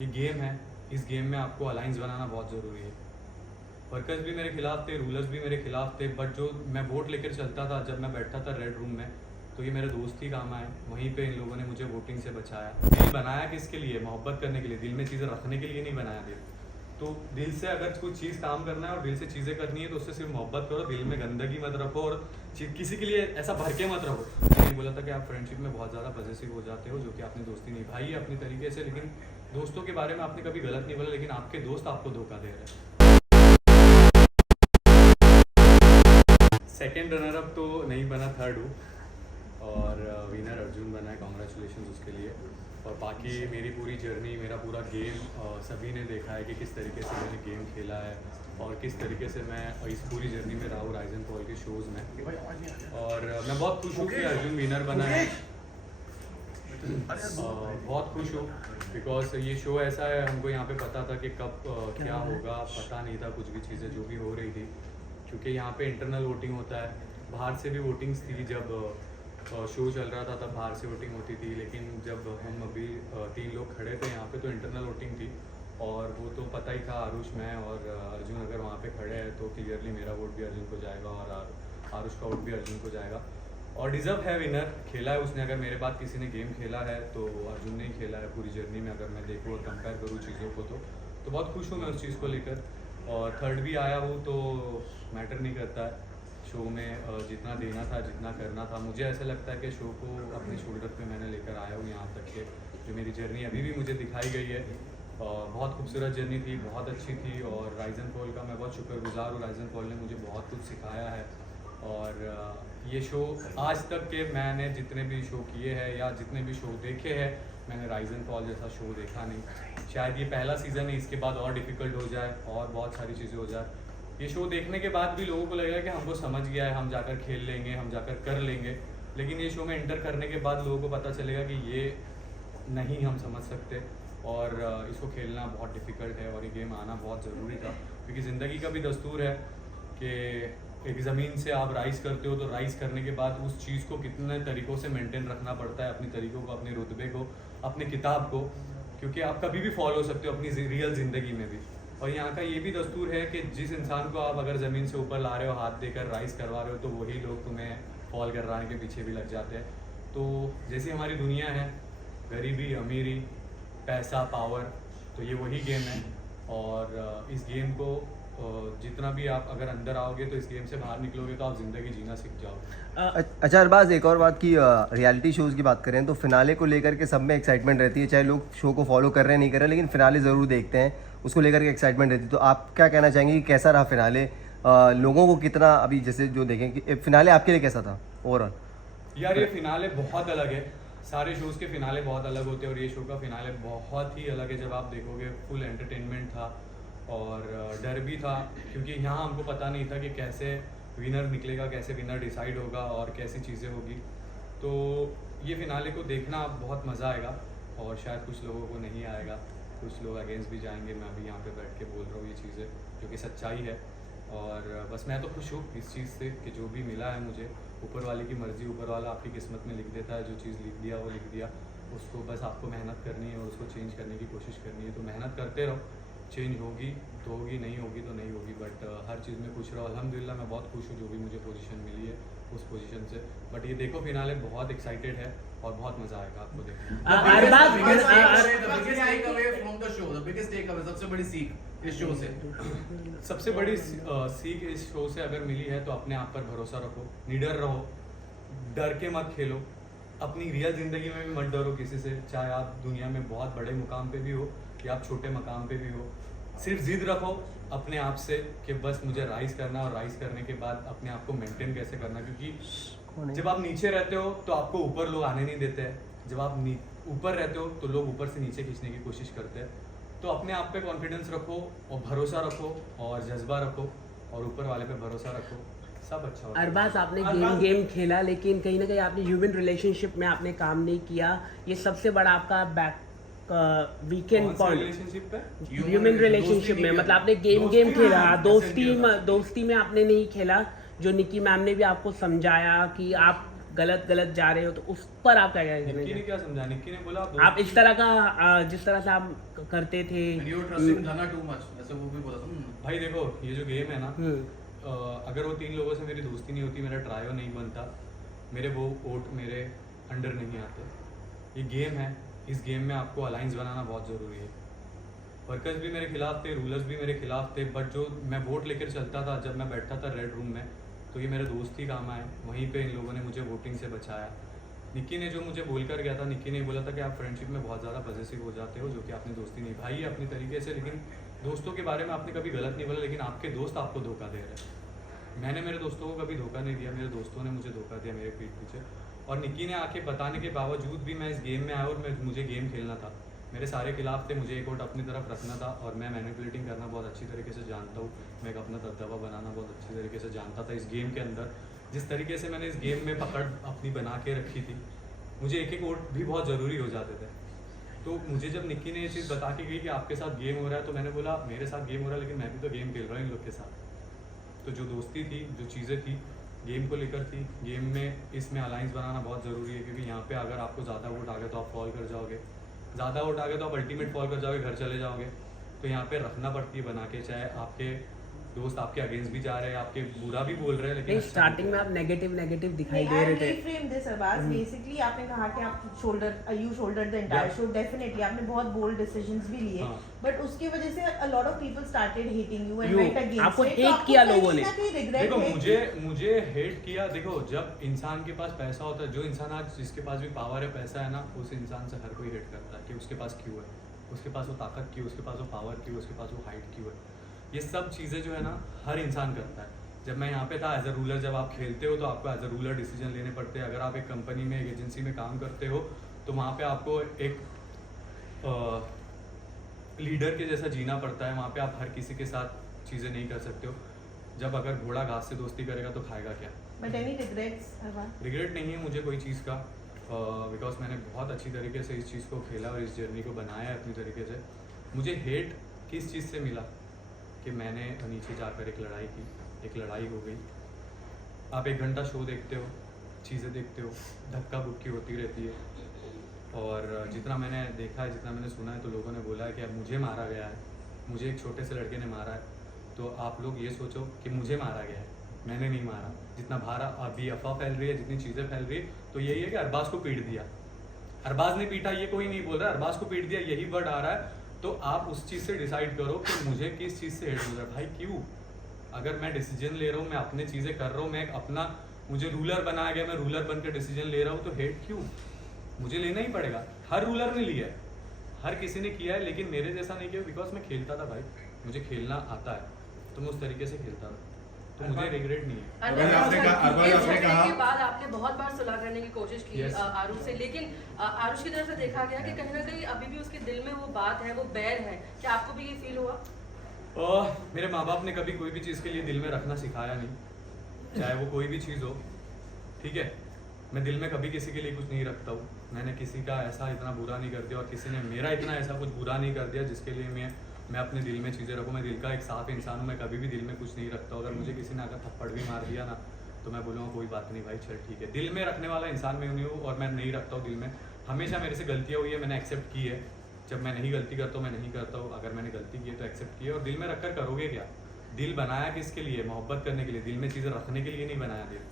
ये गेम है, इस गेम में आपको अलाइंस बनाना बहुत ज़रूरी है। वर्कर्स भी मेरे खिलाफ थे, रूलर्स भी मेरे खिलाफ थे, बट जो मैं वोट लेकर चलता था, जब मैं बैठता था रेड रूम में, तो ये मेरे दोस्त ही काम आए। वहीं पे इन लोगों ने मुझे वोटिंग से बचाया। दिल बनाया किसके लिए? मोहब्बत करने के लिए, दिल में चीज़ें रखने के लिए नहीं बनाया दिल। तो दिल से अगर कोई चीज़ काम करना है और दिल से चीज़ें करनी है तो उससे सिर्फ मोहब्बत करो, दिल में गंदगी मत रखो और किसी के लिए ऐसा भर के मत रखो। मैंने बोला था कि आप फ्रेंडशिप में बहुत ज़्यादा पॉजिटिव हो जाते हो, जो कि आपने दोस्ती निभाई है अपनी तरीके से, लेकिन दोस्तों के बारे में आपने कभी गलत नहीं बोला, लेकिन आपके दोस्त आपको धोखा दे रहे हैं। सेकेंड रनर अप तो नहीं बना, थर्ड हूँ और विनर अर्जुन बना है, कॉन्ग्रेचुलेशन उसके लिए। और बाकी मेरी पूरी जर्नी, मेरा पूरा गेम सभी ने देखा है कि किस तरीके से मैंने गेम खेला है और किस तरीके से मैं इस पूरी जर्नी में रहा हूँ राइजन पॉल के शोज़ में। और मैं बहुत खुश हूँ कि अर्जुन विनर बना है। बहुत खुश हूँ बिकॉज ये शो ऐसा है, हमको यहाँ पे पता था कि कब क्या होगा, पता नहीं था कुछ भी चीज़ें जो भी हो रही थी, क्योंकि यहाँ पे इंटरनल वोटिंग होता है। बाहर से भी वोटिंग्स थी, जब शो चल रहा था तब बाहर से वोटिंग होती थी, लेकिन जब हम अभी 3 लोग खड़े थे यहाँ पे तो इंटरनल वोटिंग थी। और वो तो पता ही था, आरुष, मैं और अर्जुन अगर वहाँ पे खड़े हैं तो क्लियरली मेरा वोट भी अर्जुन को जाएगा और आरुष का वोट भी अर्जुन को जाएगा। और डिज़र्व है विनर, खेला है उसने। अगर मेरे बाद किसी ने गेम खेला है तो अर्जुन ने ही खेला है पूरी जर्नी में, अगर मैं देखूँ और कंपेयर करूँ चीज़ों को तो बहुत खुश हूँ मैं उस चीज़ को लेकर। और थर्ड भी आया हूँ तो मैटर नहीं करता है, शो में जितना देना था, जितना करना था, मुझे ऐसा लगता है कि शो को अपने शोल्डर पे मैंने लेकर आया हूँ यहाँ तक के जो मेरी जर्नी अभी भी मुझे दिखाई गई है। बहुत खूबसूरत जर्नी थी, बहुत अच्छी थी और राइजन पॉल का मैं बहुत शुक्रगुजार हूँ। राइजन पॉल ने मुझे बहुत कुछ सिखाया है और ये शो आज तक के मैंने जितने भी शो किए हैं या जितने भी शो देखे हैं, मैंने राइजन पॉल जैसा शो देखा नहीं। शायद ये पहला सीज़न है, इसके बाद और डिफ़िकल्ट हो जाए और बहुत सारी चीज़ें हो जाए। ये शो देखने के बाद भी लोगों को लगेगा कि हमको समझ गया है, हम जाकर खेल लेंगे, हम जाकर कर लेंगे, लेकिन ये शो में एंटर करने के बाद लोगों को पता चलेगा कि ये नहीं हम समझ सकते और इसको खेलना बहुत डिफ़िकल्ट है और ये गेम आना बहुत ज़रूरी था। क्योंकि ज़िंदगी का भी दस्तूर है कि एक ज़मीन से आप राइज़ करते हो तो राइज़ करने के बाद उस चीज़ को कितने तरीक़ों से मेंटेन रखना पड़ता है, अपने तरीक़ों को, अपने रुतबे को, अपने किताब को, क्योंकि आप कभी भी फॉलो हो सकते हो अपनी रियल ज़िंदगी में भी। और यहाँ का ये भी दस्तूर है कि जिस इंसान को आप अगर ज़मीन से ऊपर ला रहे हो, हाथ देकर राइज़ करवा रहे हो, तो वही लोग तुम्हें फॉल करवाने के पीछे भी लग जाते हैं। तो जैसी हमारी दुनिया है, गरीबी, अमीरी, पैसा, पावर, तो ये वही गेम है। और इस गेम को जितना भी आप अगर अंदर आओगे तो इस गेम से बाहर निकलोगे तो आप ज़िंदगी जीना सीख जाओगे। अच्छा अरबाज, एक और बात की रियलिटी शोज़ की बात करें तो फिनाले को लेकर के सब में एक्साइटमेंट रहती है, चाहे लोग शो को फॉलो कर रहे हैं नहीं कर रहे हैं, लेकिन फिनाले ज़रूर देखते हैं, उसको लेकर के एक्साइटमेंट रहती है। तो आप क्या कहना चाहेंगे कि कैसा रहा फिनाले, लोगों को कितना, अभी जैसे जो देखें कि फिनाले आपके लिए कैसा था ओवरऑल? यार ये फिनाले बहुत अलग है, सारे शोज़ के फिनाले बहुत अलग होते हैं और ये शो का फिनाले बहुत ही अलग है। जब आप देखोगे फुल एंटरटेनमेंट था और डर भी था, क्योंकि यहाँ हमको पता नहीं था कि कैसे विनर निकलेगा, कैसे विनर डिसाइड होगा और कैसी चीज़ें होगी। तो ये फिनाले को देखना बहुत मज़ा आएगा और शायद कुछ लोगों को नहीं आएगा, कुछ लोग अगेंस्ट भी जाएंगे। मैं अभी यहाँ पे बैठ के बोल रहा हूँ ये चीज़ें जो कि सच्चाई है। और बस मैं तो खुश हूँ इस चीज़ से कि जो भी मिला है मुझे, ऊपर वाले की मर्ज़ी, ऊपर वाला आपकी किस्मत में लिख देता है, जो चीज़ लिख दिया वो लिख दिया, उसको बस आपको मेहनत करनी है और उसको चेंज करने की कोशिश करनी है। तो मेहनत करते रहो, चेंज होगी तो होगी, नहीं होगी तो नहीं होगी, बट हर चीज़ में खुश रहो। अल्हम्दुलिल्लाह मैं बहुत खुश हूँ जो भी मुझे पोजीशन मिली है उस पोजीशन से। बट ये देखो फिनाले बहुत एक्साइटेड है और बहुत मज़ा आएगा आपको देखने में। सबसे बड़ी सीख इस शो से, सबसे बड़ी सीख इस शो से अगर मिली है तो अपने आप पर भरोसा रखो, निडर रहो, डर के मत खेलो, अपनी रियल ज़िंदगी में भी मत डरो किसी से, चाहे आप दुनिया में बहुत बड़े मुकाम पे भी हो या आप छोटे मकाम पे भी हो। सिर्फ ज़िद रखो अपने आप से कि बस मुझे राइज़ करना और राइज़ करने के बाद अपने आप को मेंटेन कैसे करना, क्योंकि जब आप नीचे रहते हो तो आपको ऊपर लोग आने नहीं देते हैं, जब आप ऊपर रहते हो तो लोग ऊपर से नीचे खींचने की कोशिश करते हैं। तो अपने आप पे कॉन्फिडेंस रखो और भरोसा रखो और जज्बा रखो और ऊपर वाले पे भरोसा रखो, सब अच्छा होगा। अरबाज, आपने गेम खेला, लेकिन कहीं ना कहीं आपने ह्यूमन रिलेशनशिप में आपने काम नहीं किया। ये सबसे बड़ा आपका बैक वीकेंड पॉइंट रिलेशनशिप पे, ह्यूमन रिलेशनशिप में, मतलब आपने गेम खेला, दोस्ती में आपने नहीं खेला। जो निकी मैम ने भी आपको समझाया कि आप गलत जा रहे हो तो उस पर आप क्या निक्की ने कहेंगे? क्या समझा, निक्की ने बोला आप इस तरह का जिस तरह से आप करते थे। And you were trusting Dhana too much. ऐसे वो भी बोला था ना। भाई देखो ये जो गेम है ना, हम्म, अगर वो 3 लोगों से मेरी दोस्ती नहीं होती, मेरा ट्रायो नहीं बनता, मेरे वो वोट मेरे अंडर नहीं आते। ये गेम है, इस गेम में आपको अलाइंस बनाना बहुत ज़रूरी है। वर्कर्स भी मेरे खिलाफ थे, रूलर्स भी मेरे खिलाफ थे, बट जो मैं वोट लेकर चलता था, जब मैं बैठता था रेड रूम में, तो ये मेरे दोस्त ही काम आए। वहीं पे इन लोगों ने मुझे वोटिंग से बचाया। निक्की ने जो मुझे बोल कर गया था, निक्की ने बोला था कि आप फ्रेंडशिप में बहुत ज़्यादा पॉजिटिव हो जाते हो, जो कि आपने दोस्ती निभाई है अपनी तरीके से, लेकिन दोस्तों के बारे में आपने कभी गलत नहीं बोला, लेकिन आपके दोस्त आपको धोखा दे रहे हैं। मैंने मेरे दोस्तों को कभी धोखा नहीं दिया, मेरे दोस्तों ने मुझे धोखा दिया मेरे पीठ पीछे। और निक्की ने आके बताने के बावजूद भी मैं इस गेम में आया और मुझे गेम खेलना था। मेरे सारे खिलाफ थे, मुझे एक वोट अपनी तरफ रखना था, और मैं मैनिपुलेटिंग करना बहुत अच्छी तरीके से जानता हूँ। मैं एक अपना दबदबा बनाना बहुत अच्छी तरीके से जानता था इस गेम के अंदर। जिस तरीके से मैंने इस गेम में पकड़ अपनी बना के रखी थी, मुझे एक वोट भी बहुत ज़रूरी हो जाते थे। तो मुझे जब निक्की ने ये चीज़ बता के गई कि आपके साथ गेम हो रहा है, तो मैंने बोला मेरे साथ गेम हो रहा है, लेकिन मैं भी तो गेम खेल रहा हूँ इन लोग के साथ। तो जो दोस्ती थी, जो चीज़ें थी गेम को लेकर थी, गेम में इसमें अलाइंस बनाना बहुत ज़रूरी है, क्योंकि यहाँ पे अगर आपको ज़्यादा वोट आ गए तो आप फॉल कर जाओगे, ज़्यादा वोट आ गए तो आप अल्टीमेट फॉल कर जाओगे, घर चले जाओगे। तो यहाँ पे रखना पड़ती है बना के, चाहे आपके दोस्त आपके अगेंस्ट भी जा रहे हैं, आपके बुरा भी बोल रहे हैं, लेकिन नहीं, स्टार्टिंग में आप नेगेटिव दिखाई दे रहे थे। reframe this Abbas. Basically आपने कहा कि आप you shouldered the entire show. Definitely आपने बहुत bold decisions भी लिए, हाँ। but उसकी वजह से a lot of people started hating you and You, went against आपको it. तो hate किया लोगों ने। कहीं ना कहीं regret देखो है मुझे हेट किया। देखो जब इंसान के पास पैसा होता है, जो इंसान आज जिसके पास भी पावर है, पैसा है ना, उस इंसान से हर कोई हेट करता है कि उसके पास क्यों है, उसके पास वो ताकत क्यों, उसके पास वो पावर क्यों, उसके पास वो हाइट क्यों है। ये सब चीज़ें जो है ना हर इंसान करता है। जब मैं यहाँ पे था एज अ रूलर, जब आप खेलते हो तो आपको एज अ रूलर डिसीजन लेने पड़ते हैं। अगर आप एक कंपनी में, एक एजेंसी में काम करते हो, तो वहाँ पे आपको एक लीडर के जैसा जीना पड़ता है। वहाँ पे आप हर किसी के साथ चीज़ें नहीं कर सकते हो। जब अगर घोड़ा घास से दोस्ती करेगा तो खाएगा क्या? but any regrets Abbas? Regret नहीं है मुझे कोई चीज़ का, बिकॉज मैंने बहुत अच्छी तरीके से इस चीज़ को खेला और इस जर्नी को बनाया है अपनी तरीके से। मुझे हेट किस चीज़ से मिला कि मैंने नीचे जाकर एक लड़ाई की, एक लड़ाई हो गई। आप 1 घंटा शो देखते हो, चीज़ें देखते हो, धक्का बुक्की होती रहती है, और जितना मैंने देखा है, जितना मैंने सुना है, तो लोगों ने बोला है कि अब मुझे मारा गया है, मुझे एक छोटे से लड़के ने मारा है। तो आप लोग ये सोचो कि मुझे मारा गया है, मैंने नहीं मारा। जितना भारा अभी अफवाह फैल रही है, जितनी चीज़ें फैल रही है, तो यही है कि अरबाज को पीट दिया। अरबाज ने पीटा ये कोई नहीं बोल रहा, अरबाज को पीट दिया यही वर्ड आ रहा है। तो आप उस चीज़ से डिसाइड करो कि मुझे किस चीज़ से हेट मिल रहा है। भाई क्यों? अगर मैं डिसीजन ले रहा हूँ, मैं अपने चीज़ें कर रहा हूँ, मैं अपना, मुझे रूलर बनाया गया, मैं रूलर बनकर डिसीजन ले रहा हूँ, तो हेट क्यों? मुझे लेना ही पड़ेगा। हर रूलर ने लिया है, हर किसी ने किया है, लेकिन मेरे जैसा नहीं किया, बिकॉज मैं खेलता था भाई, मुझे खेलना आता है, तो मैं उस तरीके से खेलता था, तो मुझे रिग्रेट नहीं है। अरबाज आपने कहा- अरबाज इस आपने झगड़े कहा- के बाद आपने बहुत बार सुलह करने की कोशिश की Yes. आरुष से, लेकिन आरुष की तरफ से देखा गया कि कहीं ना कहीं अभी भी उसके दिल में वो बात है, वो बैर है। क्या आपको भी ये फील हुआ? मेरे माँ बाप ने कभी कोई भी चीज़ के लिए दिल में रखना सिखाया नहीं, चाहे वो कोई भी चीज़ हो, ठीक है। मैं दिल में कभी किसी के लिए कुछ नहीं रखता हूँ। मैंने किसी का ऐसा इतना बुरा नहीं कर दिया, और किसी ने मेरा इतना ऐसा कुछ बुरा नहीं कर दिया जिसके लिए मैं अपने दिल में चीज़ें रखूँ। मैं दिल का एक साफ इंसान हूँ, मैं कभी भी दिल में कुछ नहीं रखता हूँ। अगर मुझे किसी ने अगर थप्पड़ भी मार दिया ना, तो मैं बोलूँगा कोई बात नहीं भाई, चल ठीक है। दिल में रखने वाला इंसान मैं नहीं हूँ, और मैं नहीं रखता हूँ दिल में। हमेशा मेरे से गलतियाँ हुई है, मैंने एक्सेप्ट की है। जब मैं नहीं गलती करता हूँ, मैं नहीं करता हूँ। अगर मैंने गलती की है तो एक्सेप्ट की है, और दिल में रखकर करोगे क्या? दिल बनाया किसके लिए? मोहब्बत करने के लिए। दिल में चीज़ें रखने के लिए नहीं बनाया दिल।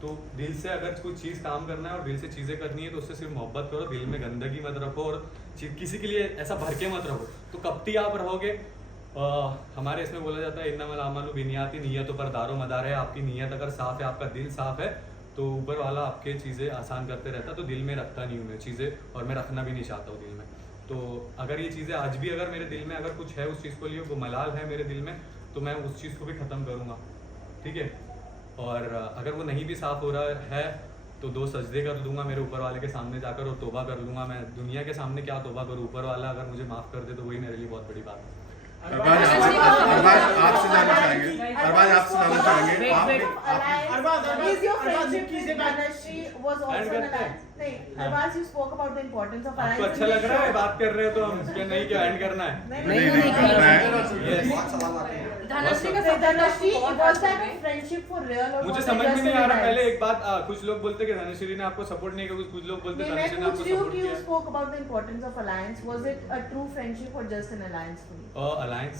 तो दिल से अगर कुछ चीज़ काम करना है और दिल से चीज़ें करनी है, तो उससे सिर्फ मोहब्बत करो, दिल में गंदगी मत रखो, और किसी के लिए ऐसा भर के मत रहो, तो कपटी आप रहोगे। हमारे इसमें बोला जाता है इन्नमल आमालु बिनियाती, नियतों पर दारो मदार है। आपकी नीयत अगर साफ़ है, आपका दिल साफ़ है, तो ऊपर वाला आपके चीज़ें आसान करते रहता। तो दिल में रखता नहीं हूँ मैं चीज़ें, और मैं रखना भी नहीं चाहता हूँ दिल में। तो अगर ये चीज़ें आज भी अगर मेरे दिल में अगर कुछ है उस चीज़ को लिए, वो मलाल है मेरे दिल में, तो मैं उस चीज़ को भी ख़त्म करूँगा, ठीक है। और अगर वो नहीं भी साफ़ हो रहा है, तो 2 सजदे कर दूंगा मेरे ऊपर वाले के सामने जाकर, और तोबा कर लूँगा। मैं दुनिया के सामने क्या तोबा करूँ? ऊपर वाला अगर मुझे माफ़ कर दे तो वही मेरे लिए बहुत बड़ी बात है। अरबाज आपसे जाना चाहेंगे, अरबाज आपसे जाना चाहेंगे Is your friendship with Dhanashree was also an alliance? नहीं, Arbaaz, you spoke about the importance of alliance. आपको अच्छा लग रहा है बात कर रहे हो तो हम क्या नहीं क्या एंड करना है? धनश्री का So सपोर्ट Dhanashree, आपको बहुत was that आता a है। friendship for real or मुझे was it समझ में just नहीं an आ रहा। पहले alliance? एक बात कुछ लोग बोलते कि धनश्री ने आपको सपोर्ट नहीं किया, कुछ लोग बोलते नहीं, मैं धनश्री ने पूछ आपको रही हूँ सपोर्ट कि you किया। spoke about the importance of alliance. Was it a true friendship or just an alliance for you? Alliance,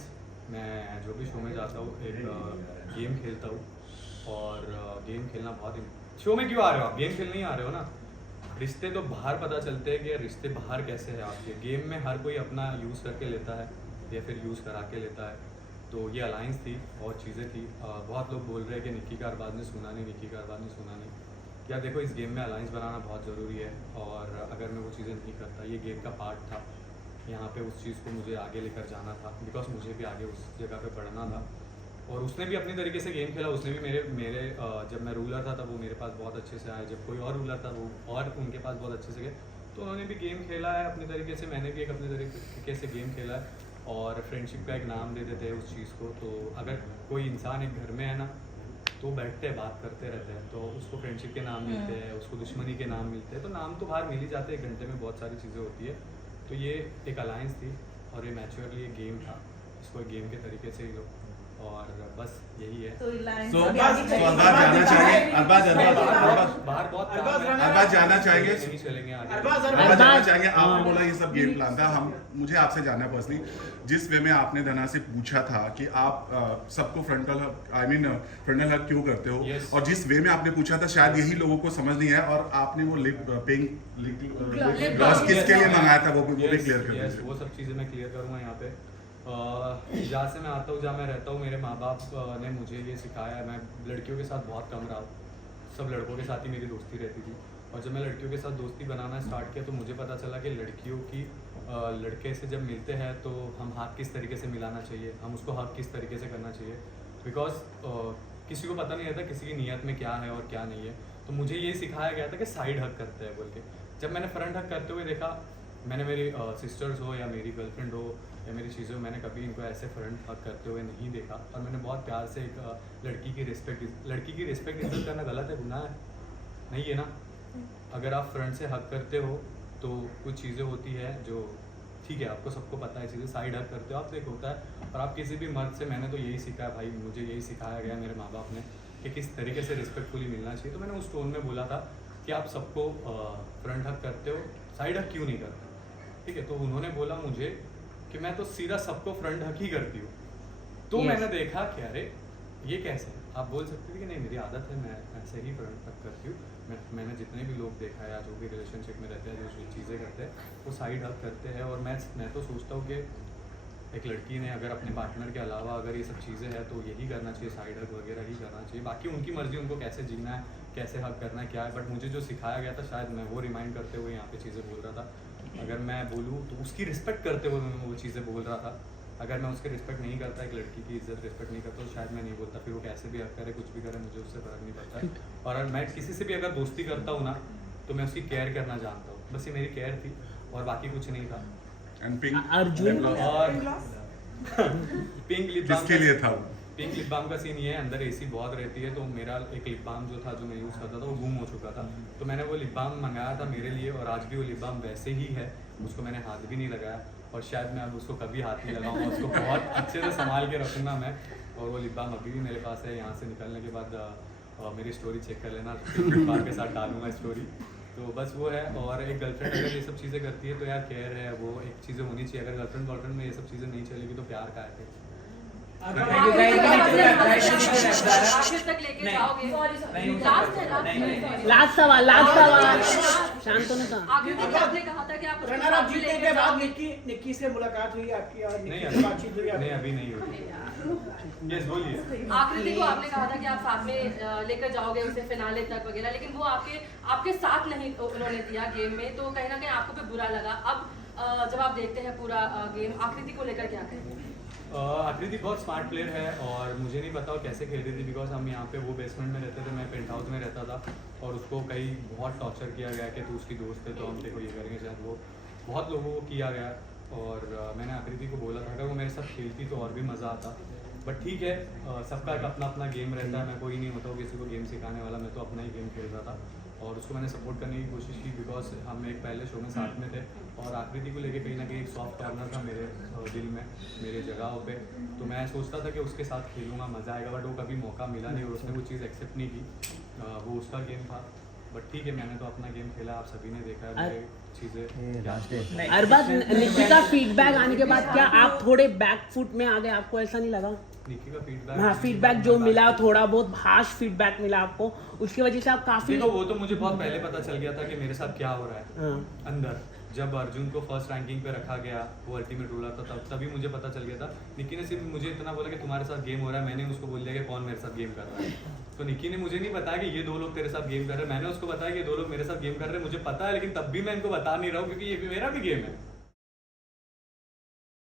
मैं जो भी शो में जाता हूँ एक गेम खेलता हूँ और गेम खेलना बहुत शो में क्यों आ रहे हो आप? गेम खेलने ही आ रहे हो ना। रिश्ते तो बाहर पता चलते हैं कि रिश्ते बाहर कैसे हैं आपके। गेम में हर कोई अपना यूज़ करके लेता है या फिर यूज़ करा के लेता है। तो ये अलायंस थी और चीज़ें थी। बहुत लोग बोल रहे हैं कि निक्की का अरबाज ने सुना नहीं, निक्की का अरबाज ने सुना नहीं। या देखो, इस गेम में अलायंस बनाना बहुत ज़रूरी है और अगर मैं वो चीज़ें नहीं करता, ये गेम का पार्ट था। यहाँ पे उस चीज़ को मुझे आगे लेकर जाना था बिकॉज मुझे भी आगे उस जगह पे बढ़ना था। और उसने भी अपनी तरीके से गेम खेला। उसने भी मेरे जब मैं रूलर था तब वो मेरे पास बहुत अच्छे से आए, जब कोई और रूलर था वो और उनके पास बहुत अच्छे से गए। तो उन्होंने भी गेम खेला है अपने तरीके से, मैंने भी एक अपने तरीके से गेम खेला है और फ्रेंडशिप का एक नाम दे देते हैं उस चीज़ को। तो अगर कोई इंसान एक घर में है ना तो बैठते हैं, बात करते रहते हैं, तो उसको फ्रेंडशिप के नाम मिलते हैं, उसको दुश्मनी के नाम मिलते हैं। तो नाम तो बाहर मिल ही जाते हैं, एक घंटे में बहुत सारी चीज़ें होती है। तो ये एक अलायंस थी और ये मैच्योरली एक गेम था, इसको एक गेम के तरीके से ही लो और बस यही है। तो alliance So, अभी आगे चलेगी। अरबाज जाना चाहेंगे, अरबाज बाहर बहुत काम है। अरबाज जाना चाहेंगे, नहीं चलेंगे आगे। अरबाज जाना चाहेंगे। आपने बोला ये सब गेम प्लान था। मुझे आपसे जानना है पर्सनली, जिस वे में आपने धना से पूछा था कि आप सबको फ्रंटल हग क्यों करते हो, Yes. और जिस वे में आपने पूछा था शायद यही लोगों को समझ नहीं है, और आपने वो ग्लॉस किसके लिए मंगाया था वो भी क्लियर कर Yes, दीजिए। वो सब चीज़ें मैं क्लियर करूँगा यहाँ पे। जहाँ से मैं आता हूँ, जहाँ मैं रहता हूँ, मेरे माँ बाप ने मुझे ये सिखाया है। मैं लड़कियों के साथ बहुत कम रहा हूँ, सब लड़कों के साथ ही मेरी दोस्ती रहती थी। और जब मैं लड़कियों के साथ दोस्ती बनाना स्टार्ट किया तो मुझे पता चला कि लड़कियों की लड़के से जब मिलते हैं तो हम हाथ किस तरीके से मिलाना चाहिए, हम उसको हक किस तरीके से करना चाहिए। बिकॉज किसी को पता नहीं रहता किसी की नीयत में क्या है और क्या नहीं है। तो मुझे ये सिखाया गया था कि साइड हक करते हैं बोल के। जब मैंने फ्रंट हक करते हुए देखा, मैंने मेरी सिस्टर्स हो या मेरी गर्लफ्रेंड हो या मेरी चीज़ें हो, मैंने कभी इनको ऐसे फ्रंट हक करते हुए नहीं देखा। और मैंने बहुत प्यार से एक लड़की की रिस्पेक्ट इज्जत करना गलत है, गुनाह है नहीं है ना। अगर आप फ्रंट से हक करते हो तो कुछ चीज़ें होती है जो ठीक है, आपको सबको पता है चीज़ें। साइड हक करते हो आप तो एक होता है। और आप किसी भी मर्द से, मैंने तो यही सीखा है भाई, मुझे यही सिखाया गया मेरे माँ बाप ने कि किस तरीके से रिस्पेक्टफुली मिलना चाहिए। तो मैंने उस टोन में बोला था कि आप सबको फ्रंट हक करते हो, साइड हक क्यों नहीं करते, ठीक है। तो उन्होंने बोला मुझे कि मैं तो सीधा सबको फ्रंट हक ही करती हूँ। तो Yes. मैंने देखा कि अरे ये कैसे है। आप बोल सकते थे कि नहीं मेरी आदत है, मैं ऐसे ही फ्रंट हक करती हूँ। मैंने जितने भी लोग देखा है या जो भी रिलेशनशिप में रहते हैं, जो चीज़ें करते हैं, वो साइड हक करते हैं। और मैं तो सोचता हूँ कि एक लड़की ने अगर अपने पार्टनर के अलावा अगर ये सब चीज़ें हैं तो यही करना चाहिए, साइड हक वगैरह ही करना चाहिए। बाकी उनकी मर्ज़ी, उनको कैसे जीना है, कैसे हक करना है, क्या है। बट मुझे जो सिखाया गया था, शायद मैं वो रिमाइंड करते हुए यहाँ पे चीज़ें बोल रहा था। अगर मैं बोलूँ तो उसकी रिस्पेक्ट करते हुए मैं वो चीज़ें बोल रहा था। अगर मैं उसकी रिस्पेक्ट नहीं करता, एक लड़की की इज्जत रिस्पेक्ट नहीं करता, तो शायद मैं नहीं बोलता। फिर वो कैसे भी हक करे, कुछ भी करे, मुझे उससे फ़र्क नहीं पड़ता है। और मैं किसी से भी अगर दोस्ती करता हूँ ना तो मैं उसकी केयर करना जानता हूँ। बस ये मेरी केयर थी और बाकी कुछ नहीं था। एंड पिंक अर्जुन और पिंक लिप बाम किसके लिए था वो? पिंक लिप बाम का सीन ये है, अंदर एसी बहुत रहती है, तो मेरा एक लिप बाम जो था, जो मैं यूज़ करता था, वो गुम हो चुका था। तो मैंने वो लिप बाम मंगाया था मेरे लिए और आज भी वो लिप बाम वैसे ही है, उसको मैंने हाथ भी नहीं लगाया और शायद मैं अब उसको कभी हाथ नहीं लगाऊंगा। उसको बहुत अच्छे से संभाल के रखूँगा मैं। और वो लिप बाम अभी भी मेरे पास है। यहाँ से निकलने के बाद मेरी स्टोरी चेक कर लेना, लिप बाम के साथ डालूंगा स्टोरी। तो बस वो है। और एक गर्लफ्रेंड अगर ये सब चीज़ें करती है तो यार केयर है, वो एक चीज़ें होनी चाहिए। अगर गर्लफ्रेंड में ये सब चीज़ें नहीं चलेगी तो प्यार का है। आखिर तक लेके जाओगे। लास्ट सवाल शांतनु का। आखिर तक आपने कहा था कि आप उसको रनर अप साथ में जीतने लेके के बाद जाओगे। निक्की से मुलाकात हुई आपकी और नहीं निक्की से बातचीत हुई नहीं, आपकी? अभी नहीं होगी। यस बोलिए। आकृति को आपने कहा था कि आप साथ में लेकर जाओगे उसे फिनाले तक वगैरह, लेकिन वो आपके साथ नहीं उन्होंने दिया गेम में, तो कहीं ना कहीं आपको भी बुरा लगा। अब जब आप देखते हैं पूरा गेम, आकृति को लेकर क्या कहेंगे? आकृति बहुत स्मार्ट प्लेयर है और मुझे नहीं पता वो कैसे खेल रही थी। बिकॉज हम यहाँ पे वो बेसमेंट में रहते थे, मैं पेंट हाउस में रहता था और उसको कई बहुत टॉर्चर किया गया कि तू उसकी दोस्त है तो हम देखो ये करेंगे। शायद वो बहुत लोगों को किया गया। और मैंने आकृति को बोला था अगर वो मेरे सब खेलती तो और भी मज़ा आता। बट ठीक है, सबका एक अपना अपना गेम रहता है। मैं कोई नहीं होता हूँ किसी को गेम सिखाने वाला, मैं तो अपना ही गेम खेल रहा था और उसको मैंने सपोर्ट करने की कोशिश की बिकॉज हम एक पहले शो में साथ में थे और आकृति को लेके कहीं ना कहीं एक सॉफ्ट कॉर्नर था मेरे दिल में, मेरे जगहों पे। तो मैं सोचता था कि उसके साथ खेलूँगा, मज़ा आएगा, बट वो कभी मौका मिला नहीं और उसने वो चीज़ एक्सेप्ट नहीं की। वो उसका गेम था, बट ठीक है, मैंने तो अपना गेम खेला, आप सभी ने देखा है मेरे चीज़ें। अरबाज, निक्की का फीडबैक आने के बाद क्या आप थोड़े बैक फुट में आ गए? आपको ऐसा नहीं लगा? निक्की का फीडबैक, हाँ, फीडबैक जो मिला थोड़ा बहुत हार्श फीडबैक मिला आपको, उसकी वजह से आप काफी देखो वो तो मुझे बहुत पहले पता चल गया था कि मेरे साथ क्या हो रहा है हाँ। अंदर। जब अर्जुन को फर्स्ट रैंकिंग पे रखा गया, वो अल्टीमेट रूलर था, तभी मुझे पता चल गया था। निक्की ने सिर्फ मुझे इतना बोला कि तुम्हारे साथ गेम हो रहा है, मैंने उसको बोल दिया कि कौन मेरे साथ गेम कर रहा है। तो निक्की ने मुझे नहीं बताया कि ये 2 लोग तेरे साथ गेम कर रहे हैं, मैंने उसको बताया कि 2 लोग मेरे साथ गेम कर रहे हैं। मुझे पता है लेकिन तब भी मैं इनको बता नहीं रहा हूँ क्योंकि ये भी मेरा भी गेम है।